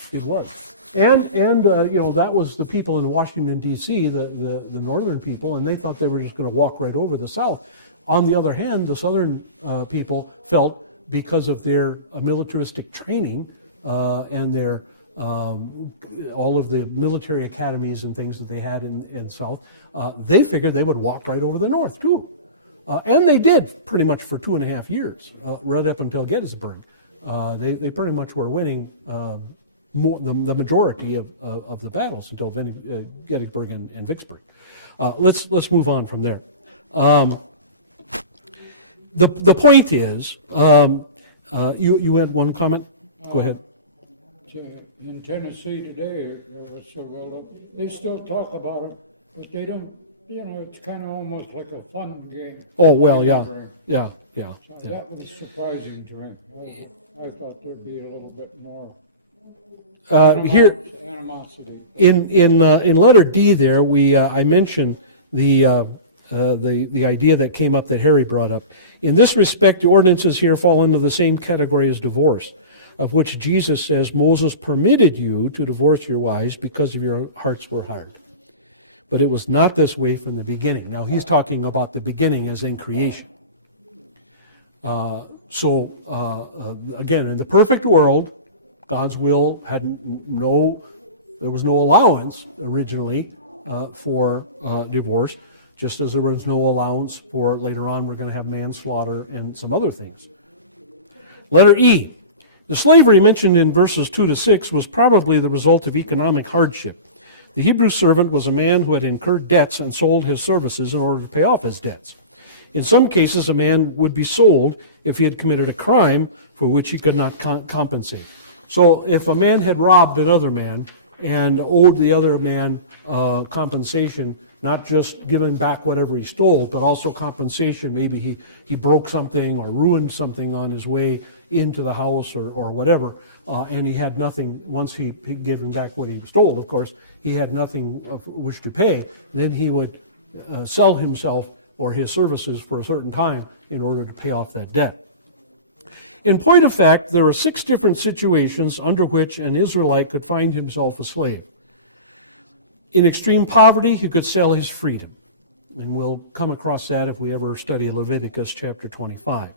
And that was the people in Washington, D.C., the northern people, and they thought they were just going to walk right over the South. On the other hand, the southern people felt, because of their militaristic training and their all of the military academies and things that they had in South, they figured they would walk right over the North too. And they did pretty much for 2.5 years, right up until Gettysburg. They pretty much were winning the majority of the battles until Gettysburg and Vicksburg. Let's move on from there. The point is, you had one comment? Go ahead. In Tennessee today, it was so well up. They still talk about it, but they don't, it's kind of almost like a fun game. Oh, well, yeah. So that was surprising to me. I thought there'd be a little bit more Here animosity. in letter D there, I mentioned the idea that came up that Harry brought up. In this respect, the ordinances here fall into the same category as divorce, of which Jesus says, Moses permitted you to divorce your wives because of your hearts were hard. But it was not this way from the beginning. Now, he's talking about the beginning as in creation. Again, in the perfect world, God's will had there was no allowance originally for divorce, just as there was no allowance for later on we're going to have manslaughter and some other things. Letter E. The slavery mentioned in verses 2 to 6 was probably the result of economic hardship. The Hebrew servant was a man who had incurred debts and sold his services in order to pay off his debts. In some cases, a man would be sold if he had committed a crime for which he could not compensate. So if a man had robbed another man and owed the other man compensation, not just giving back whatever he stole, but also compensation, maybe he broke something or ruined something on his way into the house or whatever, and he had nothing, once he given back what he stole, of course, he had nothing of which to pay, then he would sell himself or his services for a certain time in order to pay off that debt. In point of fact, there are 6 different situations under which an Israelite could find himself a slave. In extreme poverty, he could sell his freedom. And we'll come across that if we ever study Leviticus chapter 25.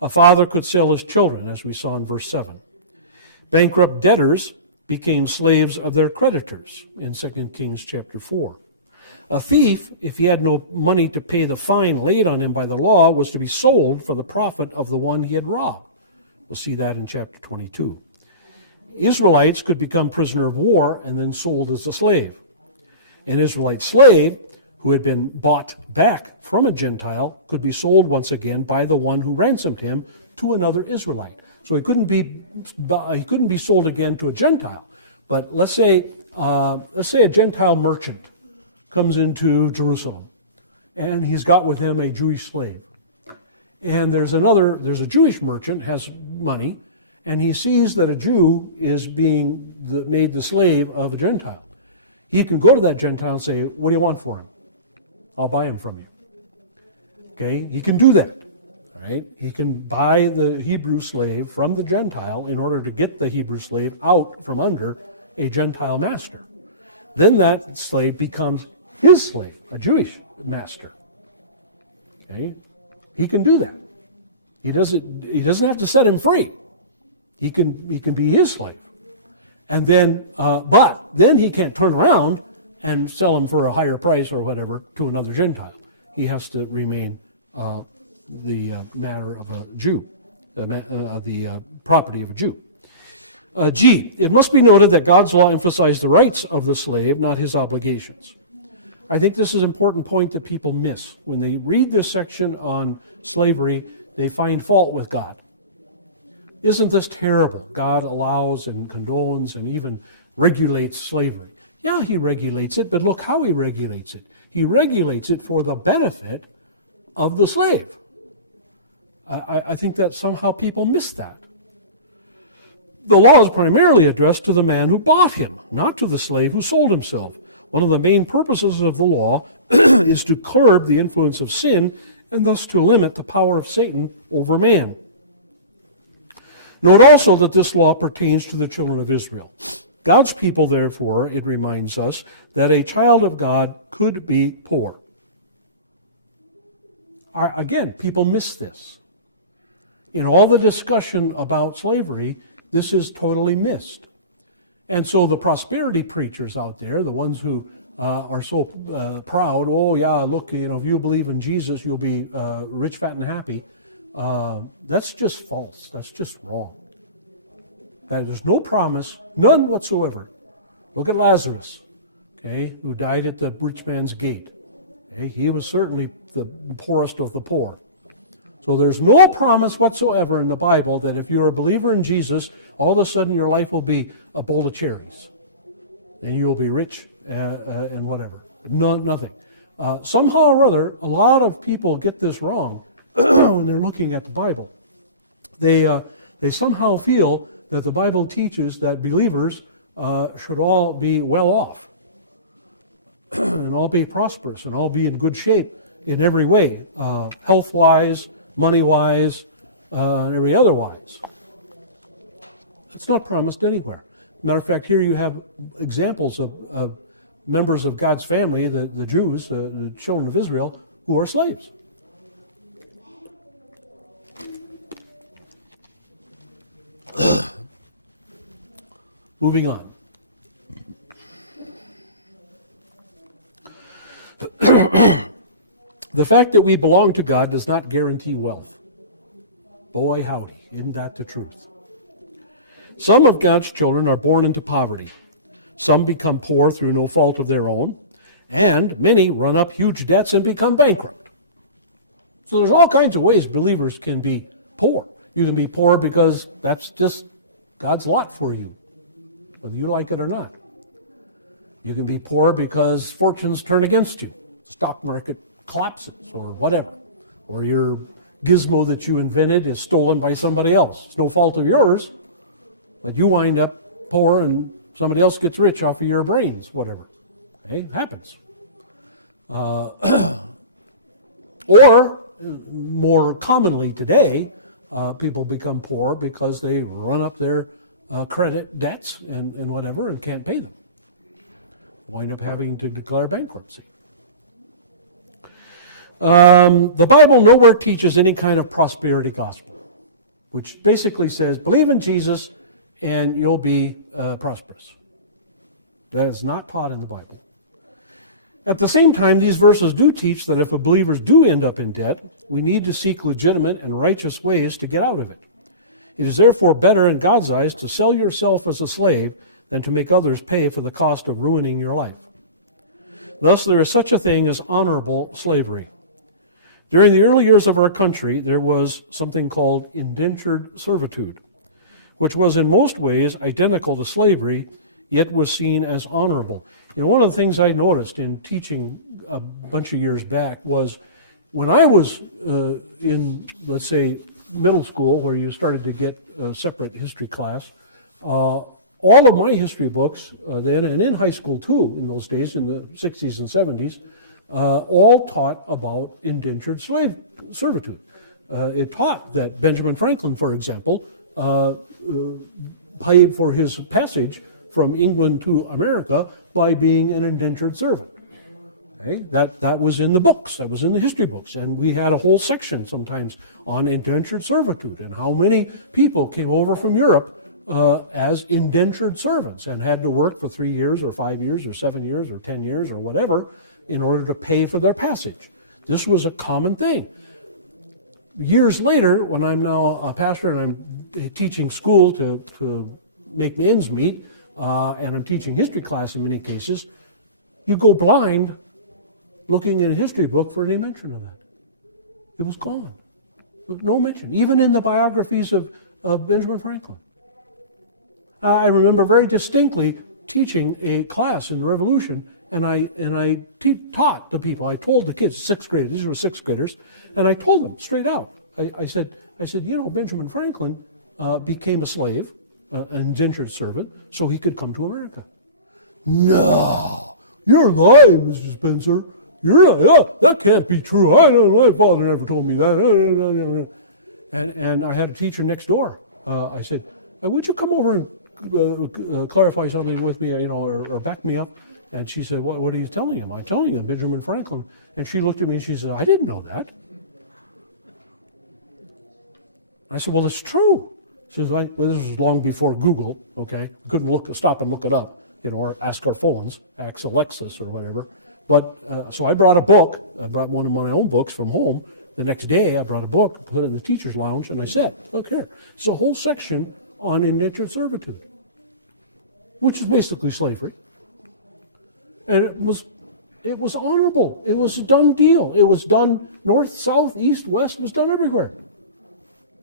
A father could sell his children, as we saw in verse 7. Bankrupt debtors became slaves of their creditors in 2 Kings chapter 4. A thief, if he had no money to pay the fine laid on him by the law, was to be sold for the profit of the one he had robbed. We'll see that in chapter 22. Israelites could become prisoner of war and then sold as a slave. An Israelite slave who had been bought back from a Gentile could be sold once again by the one who ransomed him to another Israelite. So he couldn't be sold again to a Gentile. But let's say a Gentile merchant comes into Jerusalem, and he's got with him a Jewish slave. And there's a Jewish merchant, has money, and he sees that a Jew is being made the slave of a Gentile. He can go to that Gentile and say, what do you want for him? I'll buy him from you. Okay, he can do that. Right? He can buy the Hebrew slave from the Gentile in order to get the Hebrew slave out from under a Gentile master. Then that slave becomes his slave, a Jewish master. Okay? He can do that. He doesn't have to set him free. He can be his slave. And then but then he can't turn around and sell him for a higher price or whatever to another Gentile. He has to remain the matter of a Jew, the property of a Jew. G, it must be noted that God's law emphasized the rights of the slave, not his obligations. I think this is an important point that people miss. When they read this section on slavery, they find fault with God. Isn't this terrible? God allows and condones and even regulates slavery. Yeah, he regulates it, but look how he regulates it. He regulates it for the benefit of the slave. I think that somehow people miss that. The law is primarily addressed to the man who bought him, not to the slave who sold himself. One of the main purposes of the law is to curb the influence of sin and thus to limit the power of Satan over man. Note also that this law pertains to the children of Israel. God's people, therefore, it reminds us that a child of God could be poor. Again, people miss this. In all the discussion about slavery, this is totally missed. And so the prosperity preachers out there, the ones who are so proud, oh yeah, look, if you believe in Jesus, you'll be rich, fat, and happy. That's just false. That's just wrong. That there's no promise, none whatsoever. Look at Lazarus, okay, who died at the rich man's gate. Okay, he was certainly the poorest of the poor. So there's no promise whatsoever in the Bible that if you're a believer in Jesus, all of a sudden your life will be a bowl of cherries. And you will be rich and whatever. No, nothing. Somehow or other, a lot of people get this wrong when they're looking at the Bible. They somehow feel that the Bible teaches that believers should all be well off and all be prosperous and all be in good shape in every way, health-wise, money-wise, and every other-wise. It's not promised anywhere. Matter of fact, here you have examples of members of God's family, the Jews, the children of Israel, who are slaves. Moving on. The fact that we belong to God does not guarantee wealth. Boy, howdy, isn't that the truth? Some of God's children are born into poverty. Some become poor through no fault of their own, and many run up huge debts and become bankrupt. So there's all kinds of ways believers can be poor. You can be poor because that's just God's lot for you, whether you like it or not. You can be poor because fortunes turn against you. Stock market collapses or whatever. Or your gizmo that you invented is stolen by somebody else. It's no fault of yours, but you wind up poor and somebody else gets rich off of your brains, whatever. Okay, it happens. Or, more commonly today, people become poor because they run up their credit debts and whatever and can't pay them. Wind up having to declare bankruptcy. The Bible nowhere teaches any kind of prosperity gospel, which basically says, believe in Jesus and you'll be prosperous. That is not taught in the Bible. At the same time, these verses do teach that if believers do end up in debt, we need to seek legitimate and righteous ways to get out of it. It is therefore better in God's eyes to sell yourself as a slave than to make others pay for the cost of ruining your life. Thus, there is such a thing as honorable slavery. During the early years of our country, there was something called indentured servitude, which was in most ways identical to slavery, yet was seen as honorable. You know, one of the things I noticed in teaching a bunch of years back was when I was in, let's say, middle school, where you started to get a separate history class, all of my history books then, and in high school too, in those days, in the 60s and 70s, all taught about indentured slave servitude. It taught that Benjamin Franklin, for example, paid for his passage from England to America by being an indentured servant. Okay? That was in the books, that was in the history books, and we had a whole section sometimes on indentured servitude and how many people came over from Europe as indentured servants and had to work for 3 years or 5 years or 7 years or 10 years or whatever in order to pay for their passage. This was a common thing. Years later, when I'm now a pastor and I'm teaching school to make ends meet, and I'm teaching history class in many cases, you go blind looking in a history book for any mention of that. It was gone. No mention, even in the biographies of Benjamin Franklin. I remember very distinctly teaching a class in the Revolution, and I taught the people. I told the kids, sixth graders, these were sixth graders, and I told them straight out. I said, Benjamin Franklin became a slave, an indentured servant, so he could come to America. No, you're lying, Mr. Spencer. You're not. That can't be true. I don't. My father never told me that. And I had a teacher next door. I said, "Would you come over and clarify something with me, or back me up?" And she said, "What are you telling him?" I'm telling him Benjamin Franklin. And she looked at me and she said, "I didn't know that." I said, "Well, it's true." She says, "Well, this was long before Google. Okay, couldn't stop and look it up, or ask our phones, ask Alexis or whatever." But so I brought a book. I brought one of my own books from home. The next day, I brought a book, put it in the teacher's lounge, and I said, "Look here. It's a whole section on indentured servitude, which is basically slavery." And it was honorable. It was a done deal. It was done north, south, east, west. It was done everywhere,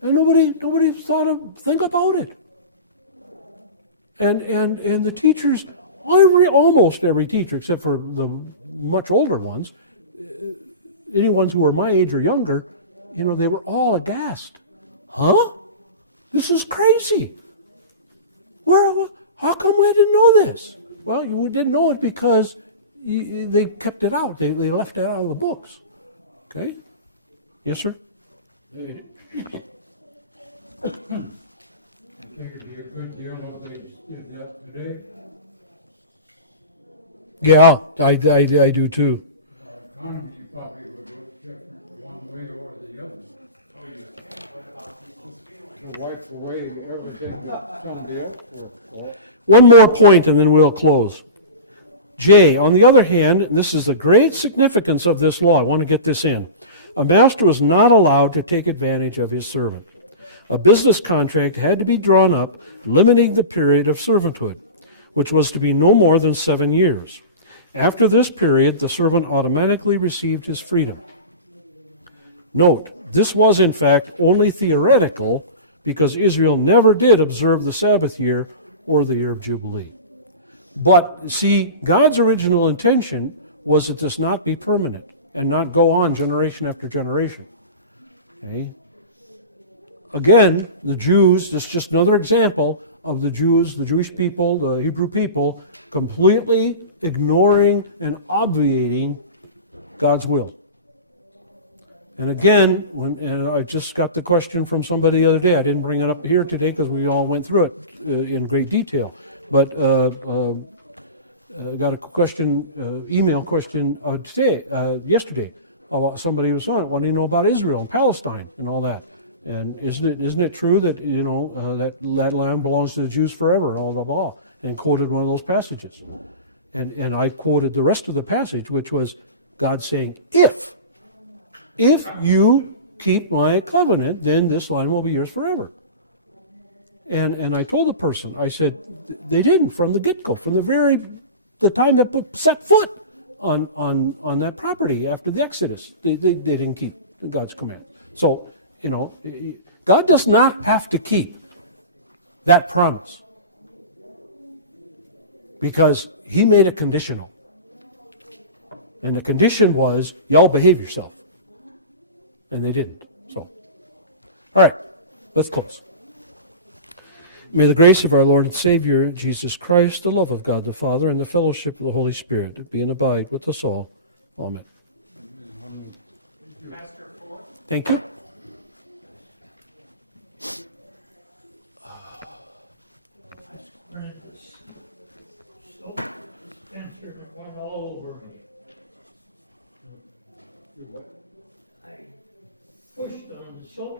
and nobody thought to think about it. And the teachers, almost every teacher, except for the much older ones, any ones who were my age or younger, they were all aghast. Huh? This is crazy. How come we didn't know this? Well, you didn't know it because they kept it out. They left it out of the books. Okay? Yes, sir? I think it'd be a good deal if they did that today. Yeah, I do too. To wipe away everything that's come to us. One more point and then we'll close. J, on the other hand, and this is the great significance of this law, I want to get this in. A master was not allowed to take advantage of his servant. A business contract had to be drawn up limiting the period of servanthood, which was to be no more than 7 years. After this period, the servant automatically received his freedom. Note, this was in fact only theoretical because Israel never did observe the Sabbath year or the year of Jubilee. But see, God's original intention was that this not be permanent and not go on generation after generation. Okay? Again, the Jews, this is just another example of the Jews, the Jewish people, the Hebrew people, completely ignoring and obviating God's will. And again, and I just got the question from somebody the other day. I didn't bring it up here today because we all went through it in great detail. But got a question, email question yesterday. Somebody was on it, wanting to know about Israel and Palestine and all that. And isn't it true that that land belongs to the Jews forever and all the law? And quoted one of those passages. And I quoted the rest of the passage, which was God saying, if you keep my covenant, then this land will be yours forever. And I told the person, I said, they didn't from the get-go, from the time they set foot on that property after the Exodus. They didn't keep God's command. So, God does not have to keep that promise because he made it conditional. And the condition was, y'all behave yourself. And they didn't. So, all right, let's close. May the grace of our Lord and Savior, Jesus Christ, the love of God the Father, and the fellowship of the Holy Spirit be and abide with us all. Amen. Thank you. Went all over. Pushed on the soap.